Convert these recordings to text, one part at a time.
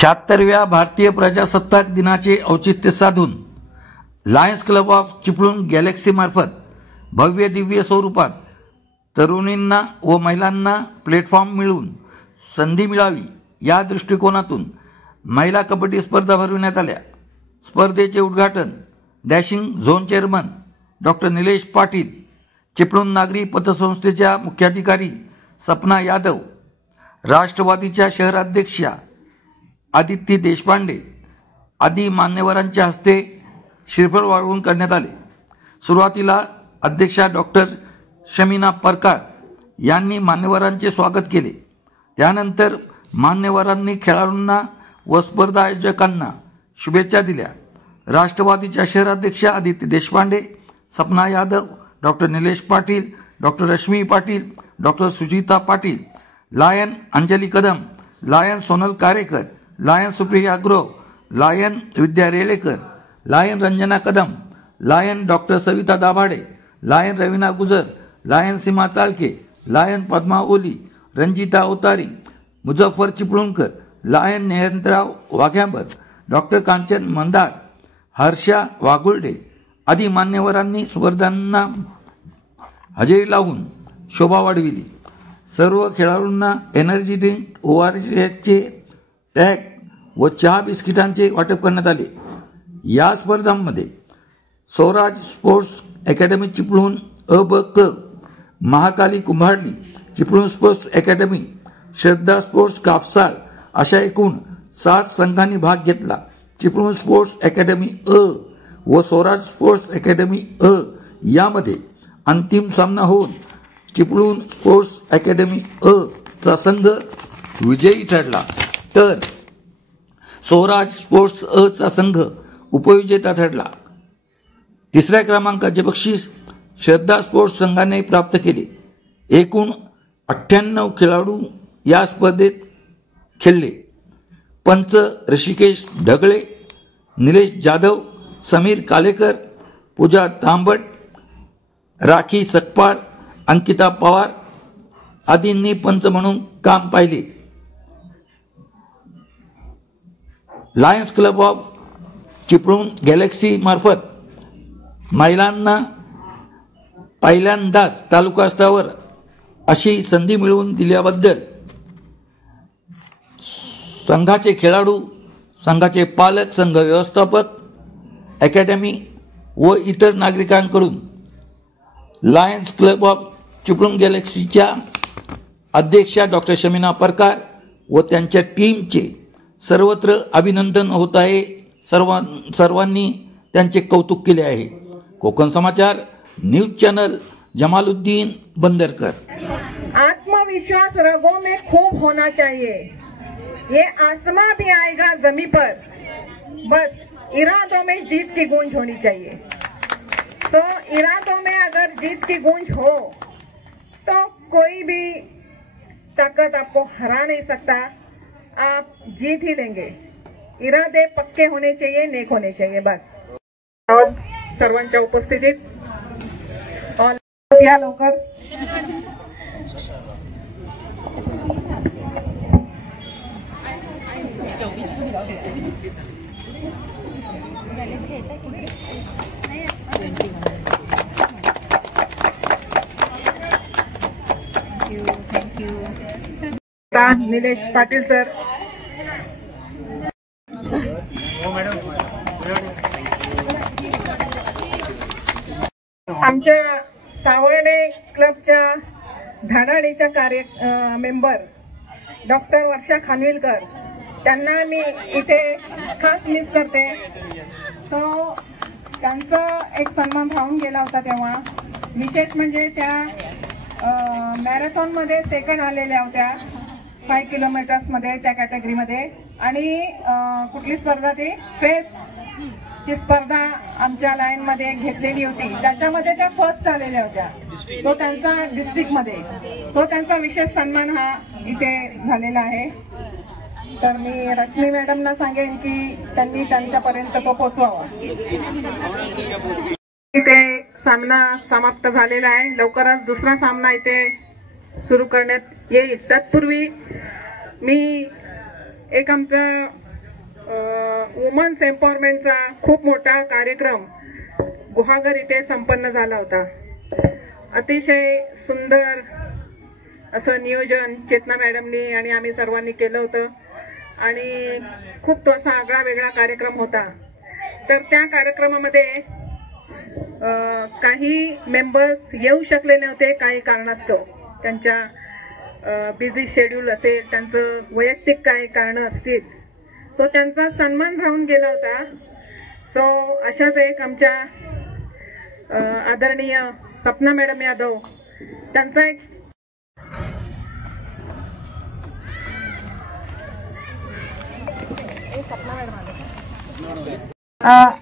76व्या भारतीय प्रजासत्ताक दिनाचे औचित्य साधून Lions Club of Chiplun Galaxy मार्फत भव्य दिव्य स्वरूपात तरुणींना व महिलांना प्लॅटफॉर्म मिळवून संधी मिळावी या दृष्टिकोनातून महिला कबड्डी स्पर्धा भरविण्यात आल्या। स्पर्धेचे उद्घाटन dashing zone chairman doctor Nilesh Patil, Chiplun नागरी पतसंस्थेच्या मुख्याधिकारी सपना यादव, राष्ट्रवादीच्या शहराध्यक्षा आदिती देशपांडे आदी मान्यवरांच्या हस्ते श्रीफळ वाढवून करण्यात आले। सुरुवातीला अध्यक्षा डॉक्टर शमीना परकार यांनी मान्यवरांचे स्वागत केले। त्यानंतर मान्यवरांनी खेळाडूंना व स्पर्धा आयोजकांना शुभेच्छा दिल्या। राष्ट्रवादीच्या शहराध्यक्षा Aditi Deshpande, Sapna Yadav, doctor Nilesh Patil, doctor Rashmi Patil, doctor Sujita Patil, lion Anjali Kadam, lion Sonal Karekar, lion Supriya Grov, lion Vidya Relekar, lion Ranjana Kadam, lion doctor Savita Dabhade, lion Raveena Gujar, lion Seema Chalke, lion Padma Oli, Ranjita Otari, Muzaffar Chiplunkar, lion Nehantrao Waghyambar, doctor Kanchan Mandar, Harsha Waghurde आदी मान्यवरांनी स्पर्धांना हजेरी लावून शोभा वाढविली। सर्व खेळाडूंना एनर्जी ड्रिंक, ओआरएसचे पॅक व चहा बिस्किटांचे वाटप करण्यात आले। या स्पर्धांमध्ये स्वराज स्पोर्ट्स अकॅडमी चिपळूण अ ब क, महाकाली कुंभारली, चिपळूण स्पोर्ट्स अकॅडमी, श्रद्धा स्पोर्ट्स कापसाळ अशा एकूण 7 संघांनी भाग घेतला। चिपळूण स्पोर्ट्स अकॅडमी अ व स्वराज स्पोर्ट्स अकॅडमी अ यामध्ये अंतिम सामना होऊन चिपळूण स्पोर्ट्स अकॅडमी अ चा संघ विजयी ठरला, तर स्वराज स्पोर्ट्स अ चा संघ उपविजेता ठरला। तिसऱ्या क्रमांकाचे बक्षीस श्रद्धा स्पोर्ट्स संघाने प्राप्त केले। एकूण 98 खेळाडू या स्पर्धेत खेळले। पंच ऋषिकेश ढगळे, निलेश जाधव, समीर कालेकर, पूजा तांबट, राखी सकपाळ, अंकिता पवार आदींनी पंच म्हणून काम पाहिले। Lions Club of Chiplun Galaxy मार्फत महिलांना पहिल्यांदाच तालुका स्तरावर अशी संधी मिळवून दिल्याबद्दल संघाचे खेळाडू, संघाचे पालक, संघ व्यवस्थापक, अकॅडमी व इतर नागरिकांकडून लायन्स क्लब ऑफ चिपळूण गॅलेक्सीच्या अध्यक्षा डॉक्टर शमीना परकार व त्यांच्या टीमचे सर्वत्र अभिनंदन होत आहे। सर्वांनी त्यांचे कौतुक केले आहे। कोकण समाचार न्यूज चॅनल जमालुद्दीन बंदरकर। आत्मविश्वास रगों में खूब होना चाहिए, ये आसमां भी आएगा जमी पर, बस इरादों में जीत की गूंज होनी चाहिए। तो इरादों में अगर जीत की गूंज हो तो कोई भी ताकत आपको हरा नहीं सकता, आप जीत ही लेंगे। इरादे पक्के होने चाहिए, नेक होने चाहिए, बस। सर्वांच्या उपस्थितीत या लवकर निलेश पाटील सर, आमच्या सावर्डे क्लबच्या धडाडीच्या मेंबर डॉक्टर वर्षा खानविलकर, त्यांना मी इथे खास मिस करते। तो त्यांचा एक सन्मान राहून गेला होता तेव्हा, विशेष म्हणजे त्या मॅरेथॉनमध्ये सेकंड आलेल्या होत्या 5 किलोमीटर्समध्ये त्या कॅटेगरीमध्ये, आणि कुठली स्पर्धा ती फेस ची स्पर्धा आमच्या लाईनमध्ये घेतलेली होती, त्याच्यामध्ये त्या फर्स्ट आलेल्या होत्या। तो त्यांचा डिस्ट्रिक्टमध्ये तो त्यांचा विशेष सन्मान हा इथे झालेला आहे। तर मी रश्मी मॅडमना सांगेन की त्यांनी त्यांच्यापर्यंत तो पोहोचवावा। इथे सामना समाप्त झालेला आहे, लवकरच दुसरा सामना इथे सुरू करण्यात येईल। तत्पूर्वी मी एक आमचं वुमन्स एम्पॉवरमेंटचा खूप मोठा कार्यक्रम गुहागर इथे संपन्न झाला होता. अतिशय सुंदर असं नियोजन चेतना मॅडमनी आणि आम्ही सर्वांनी केलं होतं आणि खूप तो असा आगळा वेगळा कार्यक्रम होता. तर त्या कार्यक्रमामध्ये काही मेंबर्स येऊ शकले नव्हते काही कारणास्तव. त्यांच्या बिझी शेड्यूल असेल, त्यांचं वैयक्तिक काही कारणं असतील, सो त्यांचा सन्मान राहून गेला होता. सो अशाच एक आमच्या आदरणीय सपना मॅडम यादव, त्यांचा एक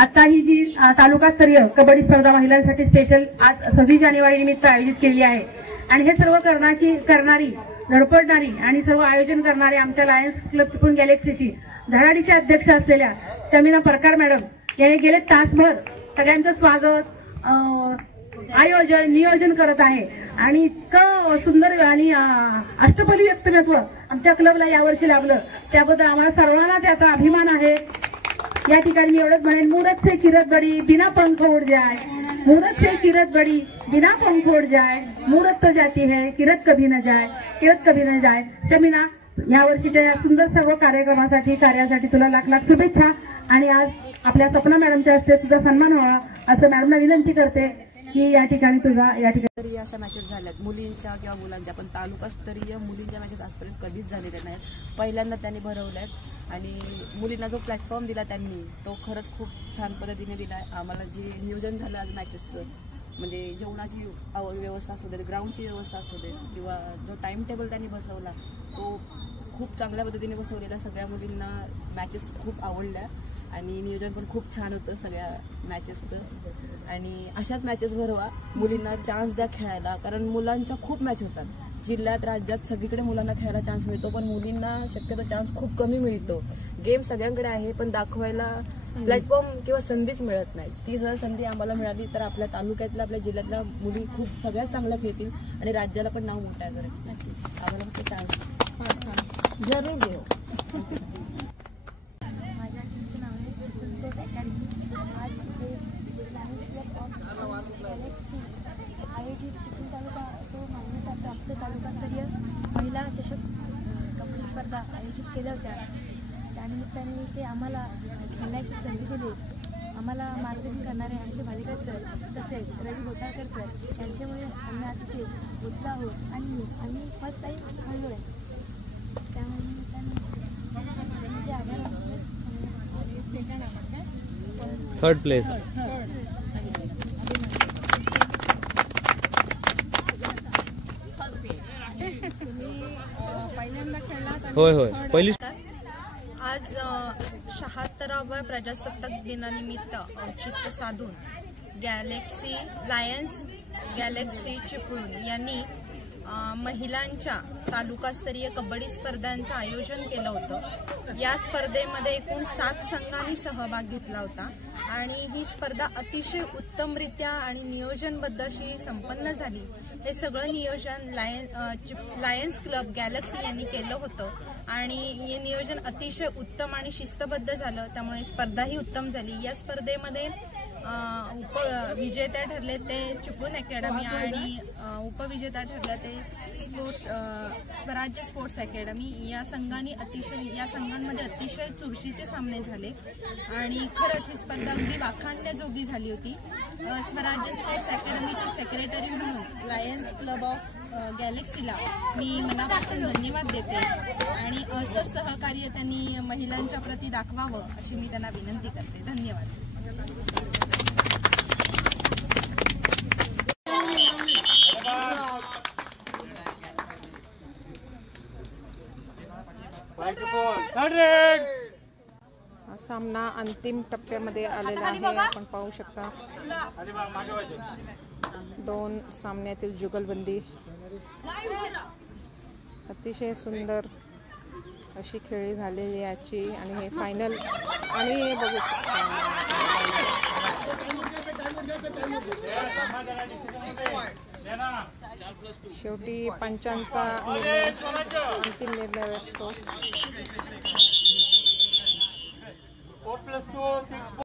आता ही जी तालुकास्तरीय कबड्डी स्पर्धा महिलांसाठी स्पेशल आज 26 जानेवारी निमित्त आयोजित केली आहे आणि हे सर्व करणारी धडपडणारी आणि सर्व आयोजन करणारे आमच्या लायन्स क्लब चिपळूण गॅलेक्सीची धडाडीचे अध्यक्ष असलेल्या शमीना परकार मॅडम यांनी गेले तासभर सगळ्यांचं स्वागत आयोजन नियोजन करत आहे आणि इतकं सुंदर आणि अष्टपैलू व्यक्तिमत्व आमच्या क्लबला यावर्षी लाभलं त्याबद्दल आम्हाला सर्वांना त्याचा अभिमान आहे. या ठिकाणी मी एवढंच म्हणेन, मुहूर्त से किरत बड़ी बिना पंख उड़ जाए, मुहूर्त से किरत बड़ी बिना पंख उड़ जाए, मुहूर्त तो जाती है किरत कभी न जाए, किरत कभी न जाए. शमीना, या वर्षीच्या या सुंदर सर्व कार्यासाठी तुला लाख लाख शुभेच्छा आणि आज आपल्या सपना मॅडमच्या हस्ते तुझा सन्मान व्हावा असं मॅडमला विनंती करते की या ठिकाणी तुझा या ठिकाणी अशा मॅचेस झाल्यात मुलींच्या किंवा मुलांच्या, पण तालुकास्तरीय मुलींच्या मॅचेस आजपर्यंत कधीच झालेल्या नाहीत. पहिल्यांदा त्यांनी भरवल्यात आणि मुलींना जो प्लॅटफॉर्म दिला त्यांनी तो खरंच खूप छान पद्धतीने दिला आहे. आम्हाला जे नियोजन झालं आज मॅचेसचं, म्हणजे जेवणाची व्यवस्था असू दे, ग्राउंडची व्यवस्था असू दे, किंवा जो टाइम टेबल त्यांनी बसवला तो खूप चांगल्या पद्धतीने बसवलेला. सगळ्या मुलींना मॅचेस खूप आवडल्या आणि नियोजन पण खूप छान होतं सगळ्या मॅचेसचं. आणि अशाच मॅचेस भरवा, मुलींना चान्स द्या खेळायला, कारण मुलांच्या खूप मॅच होतात जिल्ह्यात राज्यात सगळीकडे मुलांना खेळायला चान्स मिळतो, पण मुलींना शक्यतो चान्स खूप कमी मिळतो. गेम सगळ्यांकडे आहे पण दाखवायला प्लॅटफॉर्म किंवा संधीच मिळत नाही. ती जर संधी आम्हाला मिळाली तर आपल्या तालुक्यातल्या आपल्या जिल्ह्यातल्या मुली खूप सगळ्यात चांगल्या खेळतील आणि राज्याला पण नाव मोठं आहे. नक्कीच आम्हाला फक्त चान्स जरूर देऊ. माझ्या टीमचं नाव आहे स्पोर्ट अकॅडमी. आज आयोजित चिपळूण तालुका असो मान्यता प्राप्त तालुकास्तरीय महिला चषक कबड्डी स्पर्धा आयोजित केल्या होत्या. त्यानिमित्ताने ते आम्हाला खेळण्याची संधी दिली. आम्हाला मार्गदर्शन करणारे आमचे भालेकर सर तसेच रवी घोसाळकर सर यांच्यामुळे आम्ही आज इथे पोचलो आहोत आणि आम्ही फर्स्ट टाईम खेळलो आहे. त्यामुळे त्यांचे आभार आहे. सेकंड आवडतं, थर्ड प्लेस. होय होय पहिली. आज 76व्या प्रजासत्ताक दिनानिमित्त औचित्य साधून लायन्स गॅलेक्सी चिपळूण यांनी महिलांच्या तालुकास्तरीय कबड्डी स्पर्धांचं आयोजन केलं होतं. या स्पर्धेमध्ये एकूण 7 संघांनी सहभाग घेतला होता आणि ही स्पर्धा अतिशय उत्तमरित्या आणि नियोजनबद्ध अशी संपन्न झाली. हे सगळं नियोजन लायन्स क्लब गॅलेक्सी यांनी केलं होतं आणि हे नियोजन अतिशय उत्तम आणि शिस्तबद्ध झालं, त्यामुळे स्पर्धाही उत्तम झाली. या स्पर्धेमध्ये उपविजेत्या ठरले ते चिपळूण अकॅडमी आणि उपविजेता ठरले ते स्वराज्य स्पोर्ट्स अकॅडमी. या संघांमध्ये अतिशय चुरशीचे सामने झाले आणि खरंच ही स्पर्धा अगदी वाखाणण्याजोगी झाली होती. स्वराज्य स्पोर्ट्स अकॅडमीचे सेक्रेटरी म्हणून लायन्स क्लब ऑफ गॅलेक्सीला मी मनापासून धन्यवाद देते आणि असंच सहकार्य त्यांनी महिलांच्या प्रती दाखवावं अशी मी त्यांना विनंती करते. धन्यवाद. हा सामना अंतिम टप्प्यामध्ये आलेला आहे. आपण पाहू शकता 2 सामन्यातील जुगलबंदी अतिशय सुंदर अशी खेळी झालेली याची आणि हे फायनल आणि हे बघू शकता शेवटी पंचांचा अंतिम निर्णय असतो. 4+2 6